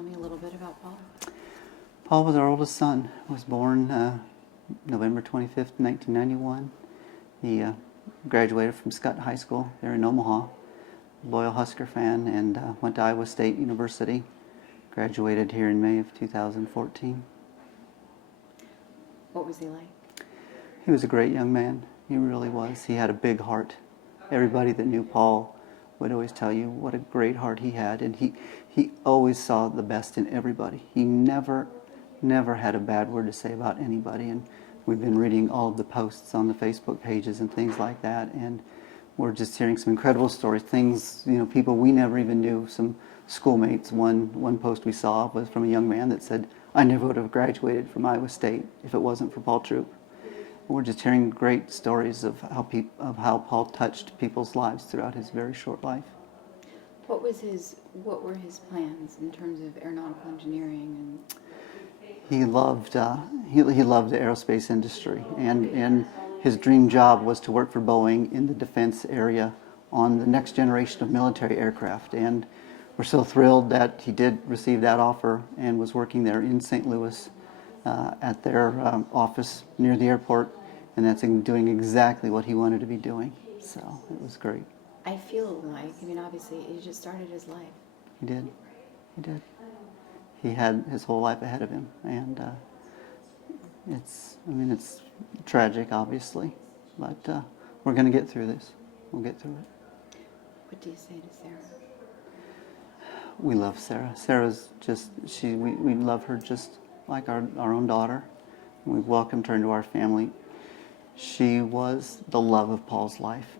tell me a little bit about Paul? Paul was our oldest son. Was born November 25th, 1991. He graduated from Scott High School there in Omaha. Loyal Husker fan, and went to Iowa State University. Graduated here in May of 2014. What was he like? He was a great young man. He really was. He had a big heart. Everybody that knew Paul would always tell you what a great heart he had, and he always saw the best in everybody. He never had a bad word to say about anybody, and we've been reading all of the posts on the Facebook pages and things like that, and we're just hearing some incredible stories, things, people we never even knew, some schoolmates. One post we saw was from a young man that said, "I never would have graduated from Iowa State if it wasn't for Paul Troupe." We're just hearing great stories of how Paul touched people's lives throughout his very short life. What were his plans in terms of aeronautical engineering? He loved he loved the aerospace industry, and his dream job was to work for Boeing in the defense area on the next generation of military aircraft. And we're so thrilled that he did receive that offer and was working there in St. Louis at their office near the airport, and that's doing exactly what he wanted to be doing. So it was great. I feel like, obviously, he just started his life. He did. He had his whole life ahead of him, and it's tragic, obviously, but we're going to get through this. We'll get through it. What do you say to Sarah? We love Sarah. Sarah's just, we love her just like our own daughter. We've welcomed her into our family. She was the love of Paul's life,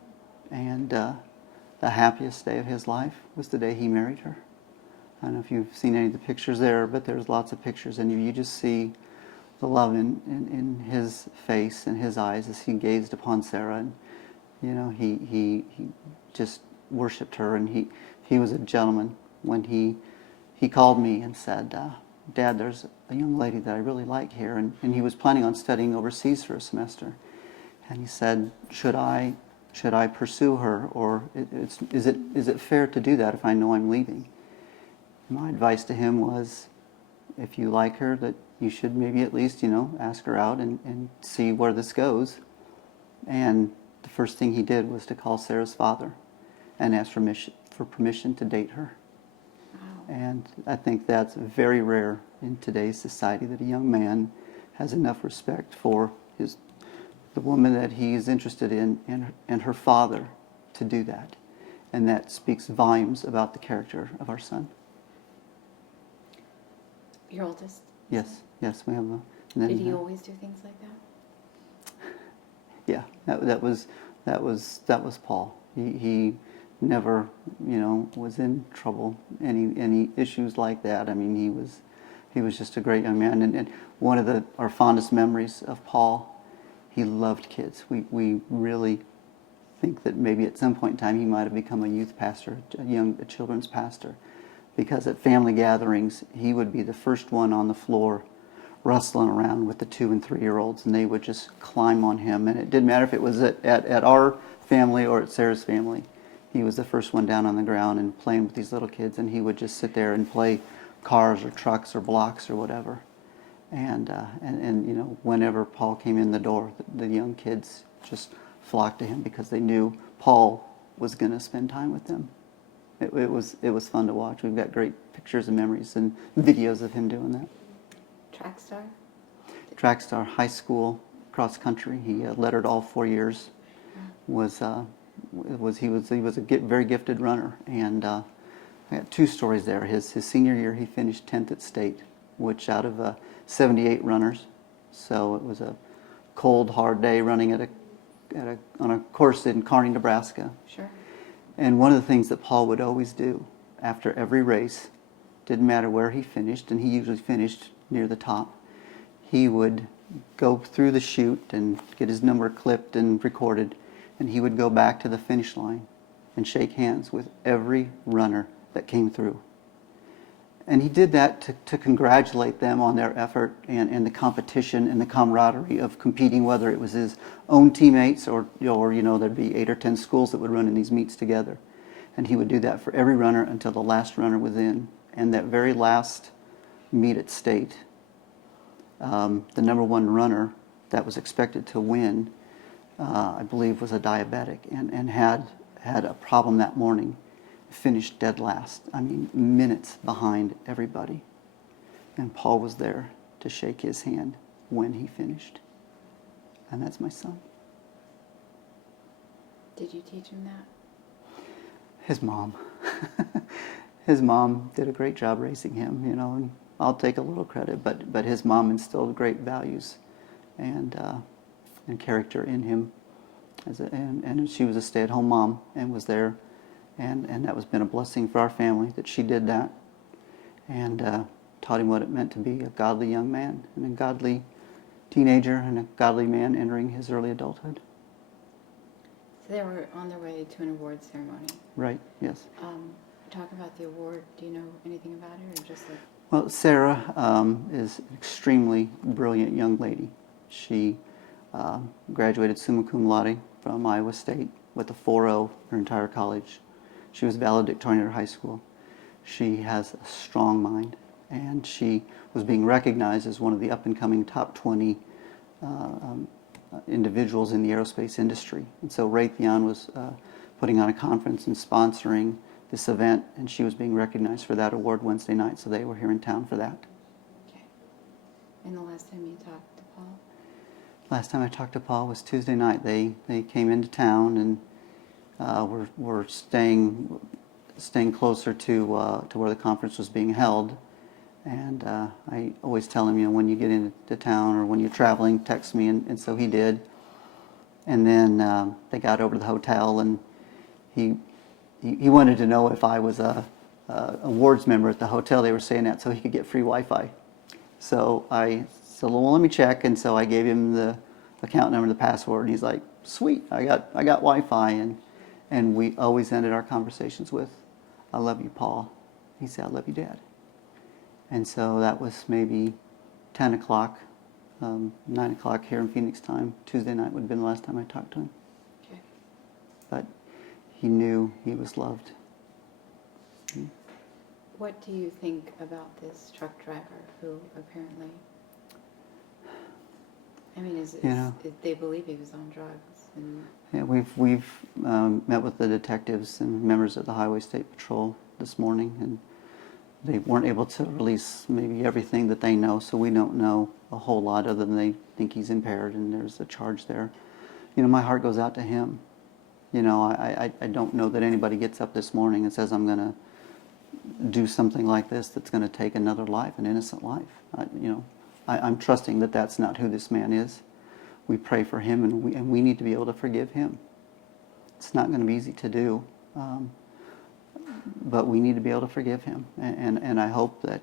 and the happiest day of his life was the day he married her. I don't know if you've seen any of the pictures there, but there's lots of pictures, and you just see the love in his face and his eyes as he gazed upon Sarah, and he just worshipped her, and he was a gentleman. When he called me and said, "Dad, there's a young lady that I really like here," and he was planning on studying overseas for a semester, and he said, "Should I pursue her, or is it fair to do that if I know I'm leaving?" My advice to him was, if you like her, that you should maybe at least, ask her out and see where this goes. And the first thing he did was to call Sarah's father and ask for permission to date her. Wow. And I think that's very rare in today's society, that a young man has enough respect for the woman that he is interested in and her father to do that. And that speaks volumes about the character of our son. Your oldest? Yes, we have a. Did he always do things like that? Yeah, that was Paul. He never, was in trouble, any issues like that. He was just a great young man, and one of our fondest memories of Paul, he loved kids. We really think that maybe at some point in time he might have become a youth pastor, a children's pastor. Because at family gatherings, he would be the first one on the floor rustling around with the 2- and 3-year-olds, and they would just climb on him. And it didn't matter if it was at our family or at Sarah's family. He was the first one down on the ground and playing with these little kids, and he would just sit there and play cars or trucks or blocks or whatever. And whenever Paul came in the door, the young kids just flocked to him because they knew Paul was going to spend time with them. It was fun to watch. We've got great pictures and memories and videos of him doing that. Track star? Track star, high school, cross country. He lettered all 4 years. He was a very gifted runner, and I got 2 stories there. His senior year, he finished 10th at state, which out of 78 runners. So it was a cold, hard day running on a course in Kearney, Nebraska. Sure. And one of the things that Paul would always do after every race, didn't matter where he finished, and he usually finished near the top, he would go through the chute and get his number clipped and recorded, and he would go back to the finish line and shake hands with every runner that came through. And he did that to congratulate them on their effort and the competition and the camaraderie of competing, whether it was his own teammates or there'd be 8 or 10 schools that would run in these meets together. And he would do that for every runner until the last runner was in. And that very last meet at state, the number one runner that was expected to win, I believe, was a diabetic and had a problem that morning. Finished dead last. I mean, minutes behind everybody. And Paul was there to shake his hand when he finished. And that's my son. Did you teach him that? His mom. His mom did a great job raising him, you know, and I'll take a little credit, but his mom instilled great values and character in him. And she was a stay-at-home mom and was there, and that has been a blessing for our family that she did that, and taught him what it meant to be a godly young man and a godly teenager and a godly man entering his early adulthood. So they were on their way to an award ceremony. Right, yes. Talk about the award. Do you know anything about it, or just like? Well, Sarah is an extremely brilliant young lady. She graduated summa cum laude from Iowa State with a 4.0 her entire college. She was valedictorian at her high school. She has a strong mind, and she was being recognized as one of the up-and-coming top 20 individuals in the aerospace industry. And so Raytheon was putting on a conference and sponsoring this event, and she was being recognized for that award Wednesday night, so they were here in town for that. Okay. And the last time you talked to Paul? Last time I talked to Paul was Tuesday night. They came into town and were staying closer to where the conference was being held. And I always tell him, you know, when you get into town or when you're traveling, text me, and so he did. And then they got over to the hotel, and he wanted to know if I was a awards member at the hotel they were staying at, so he could get free Wi-Fi. So I said, well, let me check, and so I gave him the account number, the password, and he's like, sweet, I got Wi-Fi, and we always ended our conversations with, I love you, Paul. He said, I love you, Dad. And so that was maybe 10 o'clock, 9 o'clock here in Phoenix time. Tuesday night would have been the last time I talked to him. Okay. But he knew he was loved. What do you think about this truck driver who apparently, I mean, they believe he was on drugs? And Yeah, we've met with the detectives and members of the Highway State Patrol this morning, and they weren't able to release maybe everything that they know, so we don't know a whole lot other than they think he's impaired and there's a charge there. You know, my heart goes out to him. You know, I don't know that anybody gets up this morning and says, I'm going to do something like this that's going to take another life, an innocent life. I'm trusting that that's not who this man is. We pray for him, and we need to be able to forgive him. It's not going to be easy to do, but we need to be able to forgive him. And I hope that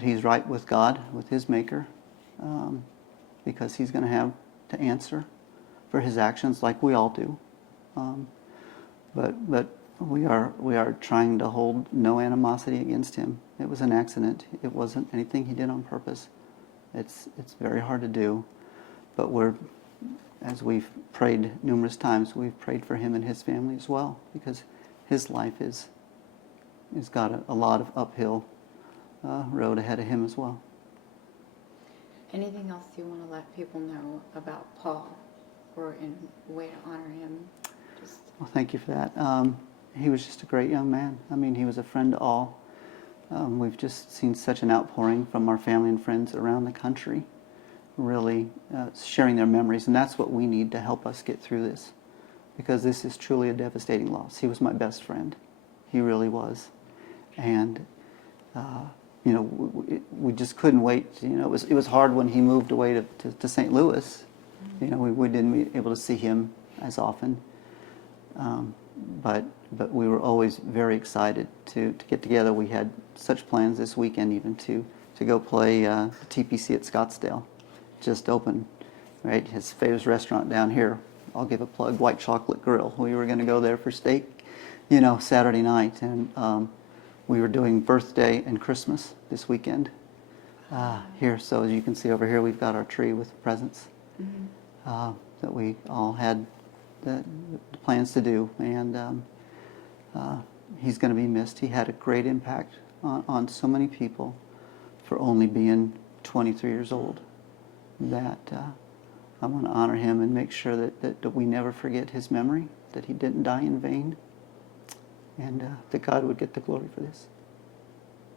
he's right with God, with his Maker, because he's going to have to answer for his actions, like we all do. But we are trying to hold no animosity against him. It was an accident. It wasn't anything he did on purpose. It's very hard to do, but as we've prayed numerous times, we've prayed for him and his family as well, because his life is got a lot of uphill road ahead of him as well. anything else you want to let people know about Paul, or in a way to honor him? Well, thank you for that. He was just a great young man. I mean, he was a friend to all. We've just seen such an outpouring from our family and friends around the country, really sharing their memories, and that's what we need to help us get through this, because this is truly a devastating loss. He was my best friend. He really was. And, we just couldn't wait. It was hard when he moved away to St. Louis. We didn't be able to see him as often. But we were always very excited to get together. We had such plans this weekend even to go play the TPC at Scottsdale. Just opened, right? His favorite restaurant down here. I'll give a plug, White Chocolate Grill. We were going to go there for steak, Saturday night. And we were doing birthday and Christmas this weekend here. So as you can see over here, we've got our tree with presents that we all had the plans to do. And he's going to be missed. He had a great impact on so many people for only being 23 years old. That I want to honor him and make sure that we never forget his memory, that he didn't die in vain, and that God would get the glory for this.